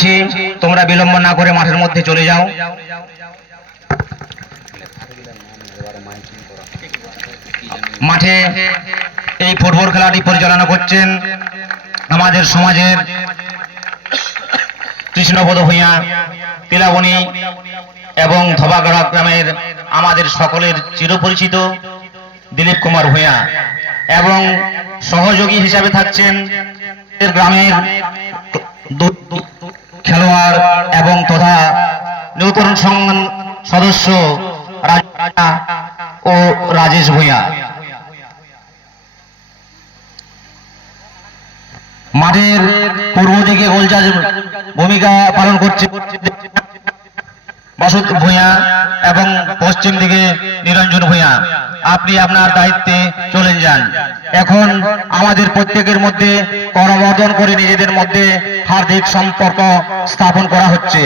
বলছি, তোমরা বিলম্ব না করে মাঠের মধ্যে চলে যাও। মাঠে এই ফুটবল খেলাটি পরিচালনা করছেন আমাদের সমাজের কৃষ্ণপদ ভূঁইয়া তিলাবনী এবং ধবাগড়া গ্রামের আমাদের সকলের চিরপরিচিত দিলীপ কুমার ভূঁইয়া এবং সহযোগী হিসাবে থাকছেন গ্রামের খেলোয়াড় এবং তথা নূতন সংঘ সদস্য রাজা ও রাজেশ ভূঁইয়া মাঠের পূর্ব দিকে গোলচার ভূমিকা পালন করছে মাসুদ ভূঁইয়া এবং পশ্চিম দিকে নিরঞ্জন ভূঁইয়া আপনি আপনার দায়িত্বে চলে যান। এখন আমাদের প্রত্যেকের মধ্যে করমর্দন করে নিজেদের মধ্যে হার্দিক সম্পর্ক স্থাপন করা হচ্ছে।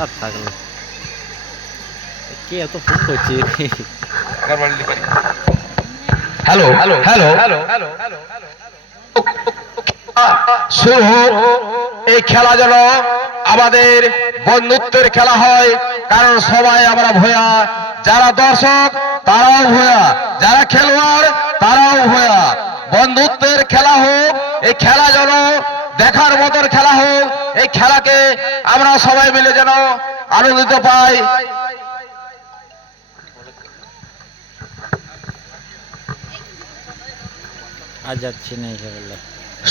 আর থাকল কে এত ফোন করছে হ্যালো হ্যালো হ্যালো শুরু। এই খেলা যেন আমাদের বন্ধুত্বের খেলা হয়। কারণ সবাই আমরা ভয়া। যারা দর্শক তারাও ভয়া। যারা খেলোয়াড় তারাও ভয়া। বন্ধুত্বের খেলা হোক এই খেলা যেন দেখার মতন খেলা হোক এই খেলাকে আমরা সবাই মিলে যেন আনন্দিত পাই।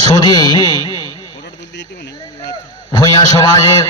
শুধুই ভূঁইয়া সমাজের